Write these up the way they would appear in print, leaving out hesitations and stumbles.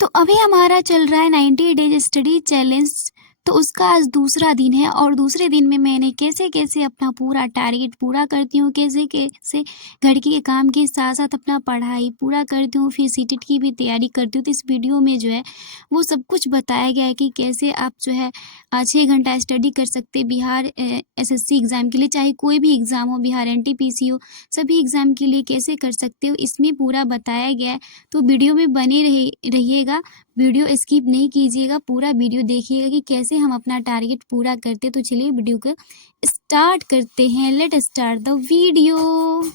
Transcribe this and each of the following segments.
तो अभी हमारा चल रहा है 90 डेज स्टडी चैलेंज। तो उसका आज दूसरा दिन है और दूसरे दिन में मैंने कैसे कैसे अपना पूरा टारगेट पूरा करती हूँ, कैसे कैसे घर के काम के साथ साथ अपना पढ़ाई पूरा करती हूँ, फिर सीटेट की भी तैयारी करती हूँ। तो इस वीडियो में जो है वो सब कुछ बताया गया है कि कैसे आप जो है 6 घंटा स्टडी कर सकते बिहार SSC एग्ज़ाम के लिए, चाहे कोई भी एग्ज़ाम हो, बिहार NTPC हो, सभी एग्ज़ाम के लिए कैसे कर सकते हो, इसमें पूरा बताया गया है। तो वीडियो में बने रहिएगा, वीडियो स्किप नहीं कीजिएगा, पूरा वीडियो देखिएगा कि कैसे हम अपना टारगेट पूरा करते। तो चलिए वीडियो को स्टार्ट करते हैं। Let start the video.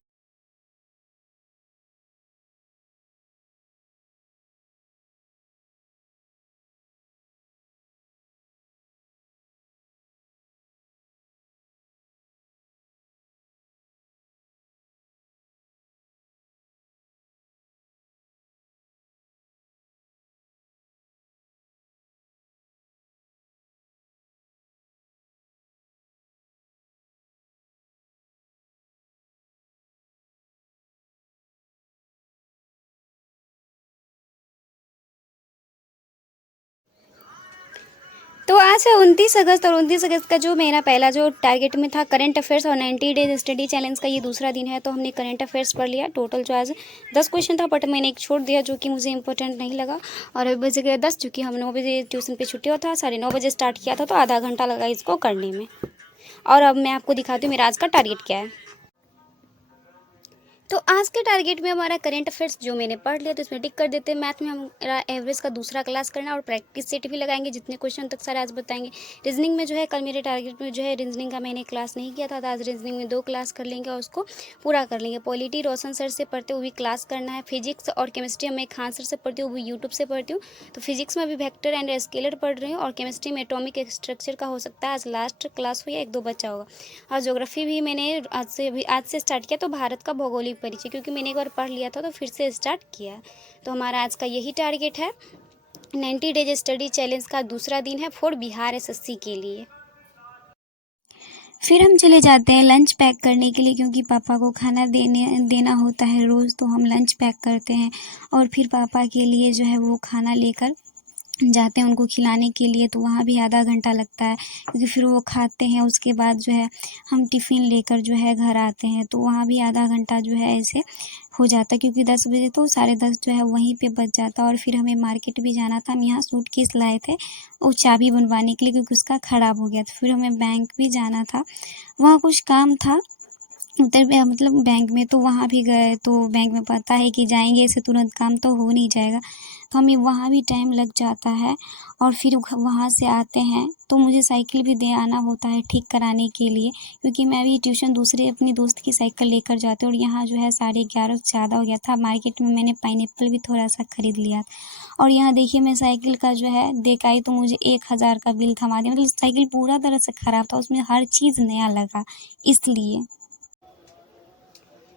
तो आज है 29 अगस्त और 29 अगस्त का जो मेरा पहला जो टारगेट में था करंट अफेयर्स और 90 डेज स्टडी चैलेंज का ये दूसरा दिन है। तो हमने करंट अफेयर्स पढ़ लिया। टोटल जो आज 10 क्वेश्चन था, बट मैंने एक छोड़ दिया जो कि मुझे इंपॉर्टेंट नहीं लगा। और अभी बज गए 10, चूँकि हम 9 बजे ट्यूशन पे छुट्टी होता है, 9:30 बजे स्टार्ट किया था, तो आधा घंटा लगा इसको करने में। और अब मैं आपको दिखाती हूँ मेरा आज का टारगेट क्या है। तो आज के टारगेट में हमारा करंट अफेयर्स जो मैंने पढ़ लिया तो इसमें टिक कर देते हैं। मैथ में हमारा एवरेज का दूसरा क्लास करना और प्रैक्टिस सेट भी लगाएंगे, जितने क्वेश्चन तक सारे आज बताएंगे। रीजनिंग में जो है कल मेरे टारगेट में जो है रीजनिंग का मैंने क्लास नहीं किया था, तो आज रीजनिंग में 2 क्लास कर लेंगे और उसको पूरा कर लेंगे। पॉलिटी रोशन सर से पढ़ते हुए भी क्लास करना है। फिजिक्स और केमिस्ट्री में खान सर से पढ़ती हूँ, वो यूट्यूब से पढ़ती हूँ। तो फिजिक्स में अभी वेक्टर एंड स्केलर पढ़ रही हूँ और केमिस्ट्री में एटॉमिक स्ट्रक्चर का हो सकता है आज लास्ट क्लास हो या 1-2 बच्चा होगा। और ज्योग्राफी भी मैंने आज से स्टार्ट किया, तो भारत का भौगोलिक परिचय क्योंकि मैंने एक बार पढ़ लिया था तो फिर से स्टार्ट किया। तो हमारा आज का यही टारगेट है। 90 डेज स्टडी चैलेंज का दूसरा दिन है फॉर बिहार SSC के लिए। फिर हम चले जाते हैं लंच पैक करने के लिए, क्योंकि पापा को खाना देना होता है रोज़, तो हम लंच पैक करते हैं और फिर पापा के लिए जो है वो खाना लेकर जाते हैं उनको खिलाने के लिए। तो वहाँ भी आधा घंटा लगता है, क्योंकि फिर वो खाते हैं, उसके बाद जो है हम टिफ़िन लेकर जो है घर आते हैं, तो वहाँ भी आधा घंटा जो है ऐसे हो जाता है, क्योंकि 10 बजे तो 10:30 जो है वहीं पे बच जाता। और फिर हमें मार्केट भी जाना था। हम यहाँ सूटकेस लाए थे वो चाबी बनवाने के लिए, क्योंकि उसका ख़राब हो गया था। फिर हमें बैंक भी जाना था, वहाँ कुछ काम था उधर में, मतलब बैंक में। तो वहाँ भी गए, तो बैंक में पता है कि जाएंगे ऐसे तुरंत काम तो हो नहीं जाएगा, तो हमें वहाँ भी टाइम लग जाता है। और फिर वहाँ से आते हैं तो मुझे साइकिल भी दे आना होता है ठीक कराने के लिए, क्योंकि मैं भी ट्यूशन दूसरे अपनी दोस्त की साइकिल लेकर जाती हूँ। और यहाँ जो है 11:30 ज़्यादा हो गया था। मार्केट में मैंने पाइनएप्पल भी थोड़ा सा खरीद लिया। और यहाँ देखिए मैं साइकिल का जो है देख आई तो मुझे 1000 का बिल थमा दिया। मतलब साइकिल पूरा तरह से ख़राब था, उसमें हर चीज़ नया लगा इसलिए।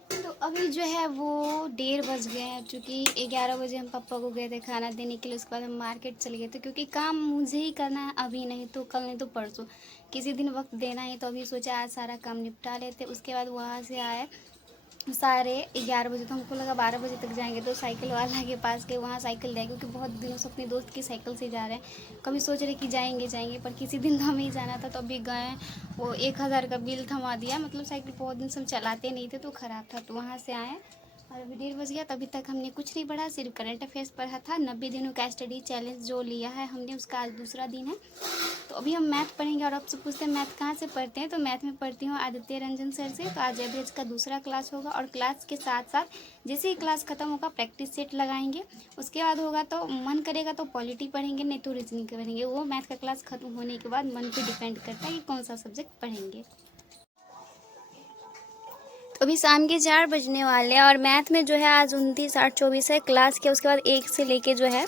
तो अभी जो है वो 1:30 बज गए हैं, चूँकि 11 बजे हम पापा को गए थे खाना देने के लिए। उसके बाद हम मार्केट चले गए थे, क्योंकि काम मुझे ही करना है, अभी नहीं तो कल, नहीं तो परसों, किसी दिन वक्त देना है। तो अभी सोचा आज सारा काम निपटा लेते। उसके बाद वहाँ से आए 11:30 बजे, तो हमको लगा 12 बजे तक जाएंगे। तो साइकिल वाला के पास गए, वहाँ साइकिल ले, क्योंकि बहुत दिनों से अपने दोस्त की साइकिल से जा रहे हैं। कभी सोच रहे कि जाएंगे पर किसी दिन तो हमें ही जाना था। तो अभी गए, वो 1000 का बिल थमा दिया। मतलब साइकिल बहुत दिन से हम चलाते नहीं थे तो ख़राब था। तो वहाँ से आए और अभी 1:30 बज गया। तभी तक हमने कुछ नहीं पढ़ा, सिर्फ करंट अफेयर्स पढ़ा था। 90 दिनों का स्टडी चैलेंज जो लिया है हमने, उसका आज दूसरा दिन है। तो अभी हम मैथ पढ़ेंगे। और आपसे पूछते हैं मैथ कहाँ से पढ़ते हैं, तो मैथ में पढ़ती हूँ आदित्य रंजन सर से। तो आज एवरेज का दूसरा क्लास होगा और क्लास के साथ साथ जैसे ही क्लास खत्म होगा प्रैक्टिस सेट लगाएंगे। उसके बाद होगा तो मन करेगा तो पॉलिटी पढ़ेंगे, नहीं तो रीजनिंग पढ़ेंगे। वो मैथ का क्लास खत्म होने के बाद मन पे डिपेंड करता है कि कौन सा सब्जेक्ट पढ़ेंगे। तो अभी शाम के 4 बजने वाले हैं और मैथ में जो है आज 29, 8, 24 है क्लास के। उसके बाद 1 से लेके जो है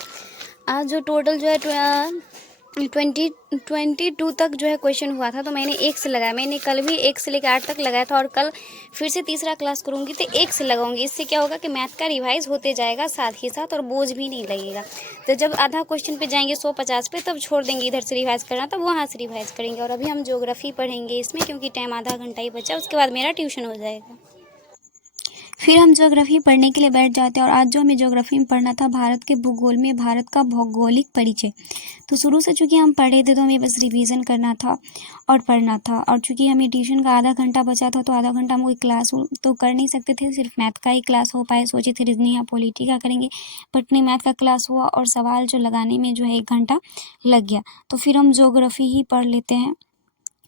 आज जो टोटल जो है 22 तक जो है क्वेश्चन हुआ था। तो मैंने 1 से लगाया। मैंने कल भी 1 से लेकर 8 तक लगाया था और कल फिर से तीसरा क्लास करूँगी तो 1 से लगाऊंगी। इससे क्या होगा कि मैथ का रिवाइज होते जाएगा साथ ही साथ और बोझ भी नहीं लगेगा। तो जब आधा क्वेश्चन पे जाएंगे 150 पे, तब छोड़ देंगे इधर से रिवाइज करना, तब वहाँ से रिवाइज करेंगे। और अभी हम ज्योग्राफी पढ़ेंगे इसमें, क्योंकि टाइम आधा घंटा ही बचा, उसके बाद मेरा ट्यूशन हो जाएगा। फिर हम ज्योग्राफी पढ़ने के लिए बैठ जाते हैं और आज जो हमें ज्योग्राफी में पढ़ना था भारत के भूगोल में भारत का भौगोलिक परिचय। तो शुरू से चूँकि हम पढ़े थे तो हमें बस रिवीजन करना था और पढ़ना था, और चूँकि हमें ट्यूशन का आधा घंटा बचा था तो आधा घंटा हम कोई क्लास तो कर नहीं सकते थे, सिर्फ मैथ का ही क्लास हो पाए। सोचे थे रीजनिंग या पॉलिटी का करेंगे, बट नहीं, मैथ का क्लास हुआ और सवाल जो लगाने में जो है 1 घंटा लग गया। तो फिर हम ज्योग्राफी ही पढ़ लेते हैं।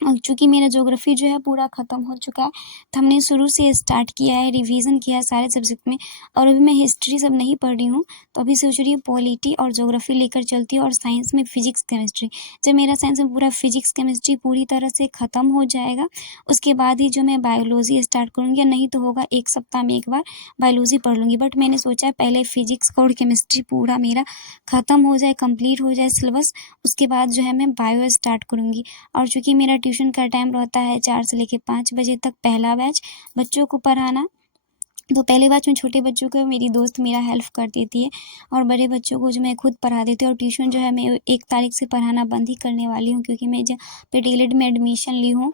और चूँकि मेरा ज्योग्राफी जो है पूरा ख़त्म हो चुका है, तो हमने शुरू से स्टार्ट किया है, रिवीजन किया है सारे सब्जेक्ट में, और अभी मैं हिस्ट्री सब नहीं पढ़ रही हूँ। तो अभी सोच रही हूँ पॉलिटी और ज्योग्राफी लेकर चलती हूँ, और साइंस में फिजिक्स केमिस्ट्री। जब मेरा साइंस में पूरा फिजिक्स केमिस्ट्री पूरी तरह से ख़त्म हो जाएगा, उसके बाद ही जो मैं बायोलॉजी स्टार्ट करूँगी, या नहीं तो होगा 1 सप्ताह में 1 बार बायोलॉजी पढ़ लूँगी। बट मैंने सोचा है पहले फिजिक्स का और केमिस्ट्री पूरा मेरा ख़त्म हो जाए, कंप्लीट हो जाए सिलेबस, उसके बाद जो है मैं बायो स्टार्ट करूँगी। और चूँकि मेरा ट्यूशन का टाइम रहता है 4 से लेके 5 बजे तक, पहला बैच बच्चों को पढ़ाना। तो पहले बैच में छोटे बच्चों को मेरी दोस्त मेरा हेल्प कर देती है, और बड़े बच्चों को जो मैं खुद पढ़ा देती हूँ। और ट्यूशन जो है मैं 1 तारीख से पढ़ाना बंद ही करने वाली हूँ, क्योंकि मैं जहाँ पे डीएलएड में एडमिशन ली हूँ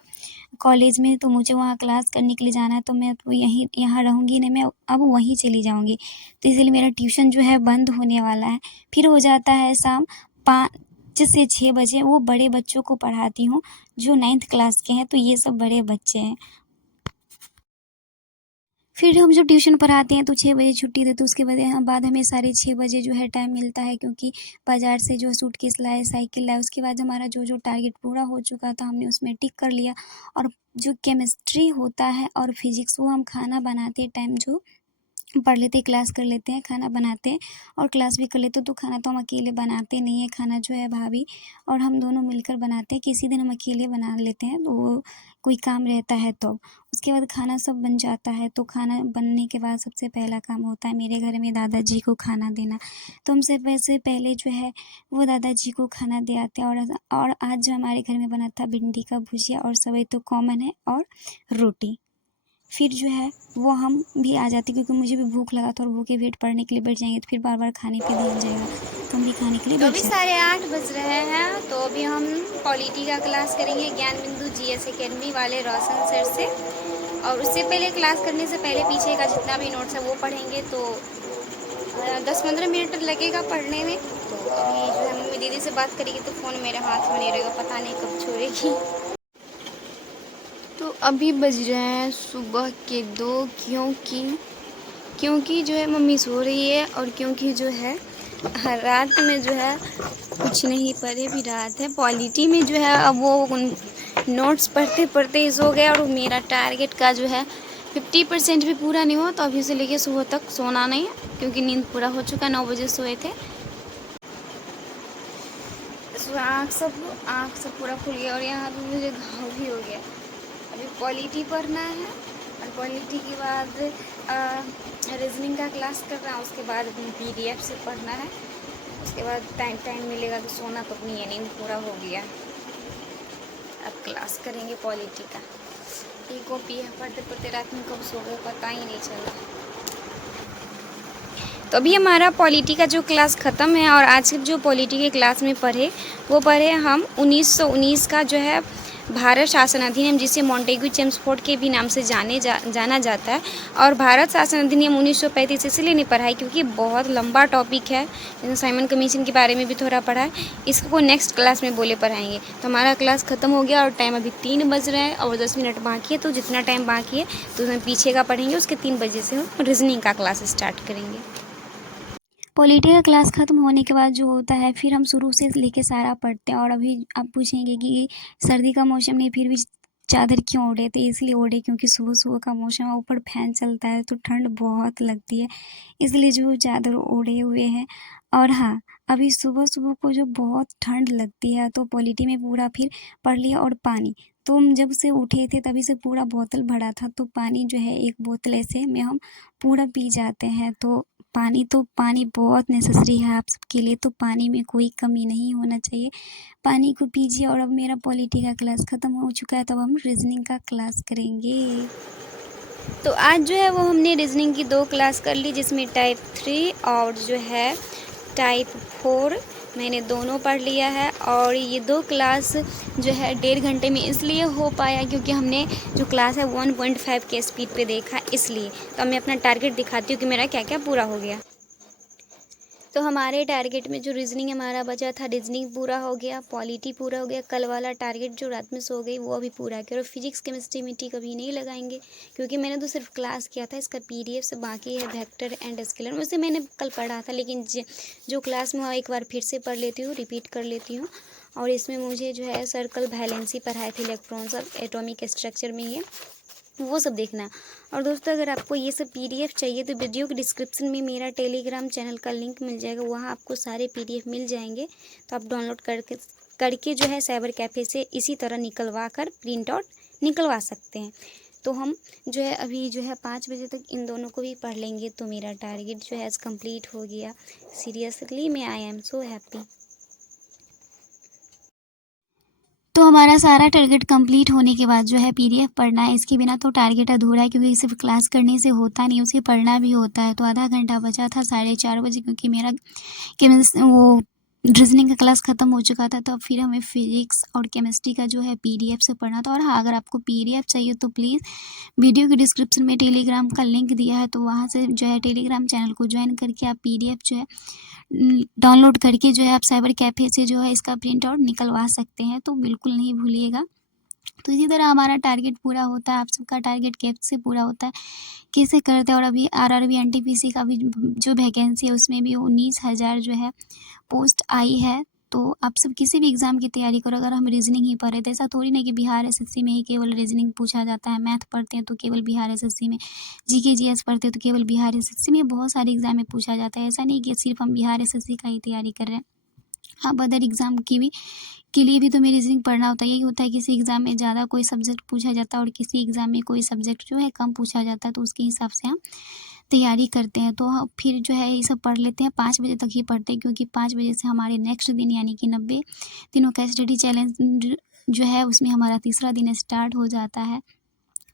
कॉलेज में, तो मुझे वहाँ क्लास करने के लिए जाना है, तो मैं तो यहाँ रहूँगी नहीं, मैं अब वहीं चली जाऊँगी। तो इसलिए मेरा ट्यूशन जो है बंद होने वाला है। फिर हो जाता है शाम 5 से 6 बजे, वो बड़े बच्चों को पढ़ाती हूँ जो 9th क्लास के हैं, तो ये सब बड़े बच्चे हैं। फिर हम जब ट्यूशन पढ़ाते हैं तो 6 बजे छुट्टी देते, उसके बाद हमें 6:30 बजे जो है टाइम मिलता है, क्योंकि बाज़ार से जो सूटकेस लाए, साइकिल लाए, उसके बाद हमारा जो टारगेट पूरा हो चुका था हमने उसमें टिक कर लिया। और जो केमिस्ट्री होता है और फिजिक्स, वो हम खाना बनाते टाइम जो पढ़ लेते हैं, क्लास कर लेते हैं, खाना बनाते हैं और क्लास भी कर लेते हैं। तो खाना तो हम अकेले बनाते नहीं हैं, खाना जो है भाभी और हम दोनों मिलकर बनाते हैं। किसी दिन हम अकेले बना लेते हैं, तो वो कोई काम रहता है तो। उसके बाद खाना सब बन जाता है, तो खाना बनने के बाद सबसे पहला काम होता है मेरे घर में दादाजी को खाना देना। तो हम सब वैसे पहले जो है वो दादाजी को खाना दे आते हैं। और आज जो हमारे घर में बना था भिंडी का भुजिया और सेवई तो कॉमन है, और रोटी। फिर जो है वो हम भी आ जाते, क्योंकि मुझे भी भूख लगा था, और भूखे पेट पढ़ने के लिए बैठ जाएंगे तो फिर बार बार खाने पे ध्यान जाएगा, तो हम भी खाने के लिए तो बैठ अभी जाते। 8:30 बज रहे हैं, तो अभी हम पॉलिटी का क्लास करेंगे ज्ञान बिंदु जीएस एकेडमी वाले रोशन सर से। और उससे पहले क्लास करने से पहले पीछे का जितना भी नोट्स है वो पढ़ेंगे, तो 10-15 मिनट लगेगा पढ़ने में। तो अभी जो है मम्मी दीदी से बात करेगी तो फ़ोन मेरे हाथ में नहीं रहेगा, पता नहीं कब छोड़ेगी। तो अभी बज रहे हैं सुबह के 2, क्योंकि जो है मम्मी सो रही है, और क्योंकि जो है रात में जो है कुछ नहीं पढ़े भी रात है पॉलिटी में जो है, अब वो नोट्स पढ़ते पढ़ते ही सो गया। और मेरा टारगेट का जो है 50% भी पूरा नहीं हुआ, तो अभी से लेके सुबह तक सोना नहीं है, क्योंकि नींद पूरा हो चुका। 9 बजे सोए थे, आँख सब पूरा खुल गया, और यहाँ पे मुझे घाव भी हो गया। अभी पॉलिटी पढ़ना है, और पॉलिटी के बाद रीजनिंग का क्लास करना है, उसके बाद पीडीएफ से पढ़ना है। उसके बाद टाइम मिलेगा तो सोना तो नहीं है, नींद पूरा हो गया। अब क्लास करेंगे पॉलिटी का। ये कॉपी है, पढ़ते पढ़ते रात में कब सो गए पता ही नहीं चला। तो अभी हमारा पॉलिटी का जो क्लास ख़त्म है, और आज जो पॉलिटी के क्लास में पढ़े हम 1919 का जो है भारत शासन अधिनियम, जिसे मॉन्टेग्यू चेम्सफोर्ड के भी नाम से जाना जाता है। और भारत शासन अधिनियम 1935 इसलिए नहीं पढ़ा है क्योंकि बहुत लंबा टॉपिक है। जैसे साइमन कमीशन के बारे में भी थोड़ा पढ़ा है, इसको नेक्स्ट क्लास में पढ़ाएंगे। तो हमारा क्लास ख़त्म हो गया, और टाइम अभी 3 बज रहे हैं और 10 मिनट बाकी है। तो जितना टाइम बाकी है तो उसमें पीछे का पढ़ेंगे, उसके 3 बजे से हम रीजनिंग का क्लास स्टार्ट करेंगे। पॉलिटी का क्लास ख़त्म होने के बाद जो होता है फिर हम शुरू से लेके सारा पढ़ते हैं। और अभी आप पूछेंगे कि सर्दी का मौसम नहीं फिर भी चादर क्यों ओढ़े, तो इसलिए ओढ़े क्योंकि सुबह सुबह का मौसम है, ऊपर फैन चलता है तो ठंड बहुत लगती है, इसलिए जो चादर ओढ़े हुए हैं। और हाँ, अभी सुबह सुबह को जो बहुत ठंड लगती है, तो पॉलिटी में पूरा फिर पढ़ लिया। और पानी तो हम जब से उठे थे तभी से पूरा बोतल भरा था, तो पानी जो है 1 बोतल ऐसे में हम पूरा पी जाते हैं। तो पानी बहुत नेसेसरी है आप सबके लिए, तो पानी में कोई कमी नहीं होना चाहिए, पानी को पीजिए। और अब मेरा पॉलिटी का क्लास ख़त्म हो चुका है, तो अब हम रीजनिंग का क्लास करेंगे। तो आज जो है वो हमने रीजनिंग की 2 क्लास कर ली, जिसमें टाइप 3 और जो है टाइप 4 मैंने दोनों पढ़ लिया है और ये 2 क्लास जो है 1.5 घंटे में इसलिए हो पाया क्योंकि हमने जो क्लास है 1.5 के स्पीड पे देखा इसलिए। तो अब मैं अपना टारगेट दिखाती हूँ कि मेरा क्या-क्या पूरा हो गया। तो हमारे टारगेट में जो रीज़निंग हमारा बचा था, रीज़निंग पूरा हो गया, पॉलिटी पूरा हो गया, कल वाला टारगेट जो रात में सो गई वो अभी पूरा किया और फिजिक्स, केमिस्ट्री, मिट्टी कभी नहीं लगाएंगे क्योंकि मैंने तो सिर्फ क्लास किया था। इसका पीडीएफ से बाकी है वेक्टर एंड स्केलर, उसे मैंने कल पढ़ा था लेकिन जो क्लास में एक बार फिर से पढ़ लेती हूँ, रिपीट कर लेती हूँ। और इसमें मुझे जो है सर्कल वैलेंसी पढ़ाए थे, इलेक्ट्रॉन्स और एटॉमिक स्ट्रक्चर में ये वो सब देखना है। और दोस्तों अगर आपको ये सब पीडीएफ चाहिए तो वीडियो के डिस्क्रिप्शन में मेरा टेलीग्राम चैनल का लिंक मिल जाएगा, वहाँ आपको सारे पीडीएफ मिल जाएंगे। तो आप डाउनलोड करके जो है साइबर कैफ़े से इसी तरह निकलवा कर प्रिंट आउट निकलवा सकते हैं। तो हम जो है अभी जो है 5 बजे तक इन दोनों को भी पढ़ लेंगे तो मेरा टारगेट जो है कंप्लीट हो गया। सीरियसली मैं आई एम सो हैप्पी। तो हमारा सारा टारगेट कंप्लीट होने के बाद जो है पीडीएफ पढ़ना है, इसके बिना तो टारगेट अधूरा है क्योंकि सिर्फ क्लास करने से होता नहीं, उसे पढ़ना भी होता है। तो आधा घंटा बचा था 4:30 बजे क्योंकि मेरा वो रीजनिंग का क्लास ख़त्म हो चुका था। तो अब फिर हमें फिजिक्स और केमिस्ट्री का जो है पीडीएफ से पढ़ना था। और हाँ, अगर आपको पीडीएफ चाहिए तो प्लीज़ वीडियो के डिस्क्रिप्शन में टेलीग्राम का लिंक दिया है, तो वहाँ से जो है टेलीग्राम चैनल को ज्वाइन करके आप पीडीएफ जो है डाउनलोड करके जो है आप साइबर कैफ़े से जो है इसका प्रिंट आउट निकलवा सकते हैं। तो बिल्कुल नहीं भूलिएगा। तो इसी तरह हमारा टारगेट पूरा होता है। आप सबका टारगेट कैसे पूरा होता है, कैसे करते हैं। और अभी आरआरबी एनटीपीसी का भी जो वैकेंसी है उसमें भी 19,000 जो है पोस्ट आई है। तो आप सब किसी भी एग्ज़ाम की तैयारी करो। अगर हम रीजनिंग ही पढ़े तो ऐसा थोड़ी ना कि बिहार एसएससी में ही केवल रीजनिंग पूछा जाता है। मैथ पढ़ते हैं तो केवल बिहार एसएससी में, जीके जीएस पढ़ते हैं तो केवल बिहार एसएससी में, बहुत सारे एग्ज़ाम में पूछा जाता है। ऐसा नहीं कि सिर्फ हम बिहार एसएससी का ही तैयारी कर रहे हैं। आप अदर एग्ज़ाम की भी के लिए भी तो हमें रीजनिंग पढ़ना होता है। यही होता है किसी एग्ज़ाम में ज़्यादा कोई सब्जेक्ट पूछा जाता है और किसी एग्ज़ाम में कोई सब्जेक्ट जो है कम पूछा जाता है, तो उसके हिसाब से हम तैयारी करते हैं। तो फिर जो है ये सब पढ़ लेते हैं। 5 बजे तक ही पढ़ते हैं क्योंकि 5 बजे से हमारे नेक्स्ट दिन यानी कि 90 दिनों का स्टडी चैलेंज जो है उसमें हमारा तीसरा दिन स्टार्ट हो जाता है।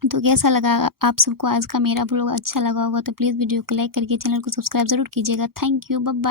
तो कैसा लगा आप सबको आज का मेरा व्लॉग? अच्छा लगा होगा तो प्लीज़ वीडियो को लाइक करके चैनल को सब्सक्राइब ज़रूर कीजिएगा। Thank you, bye bye.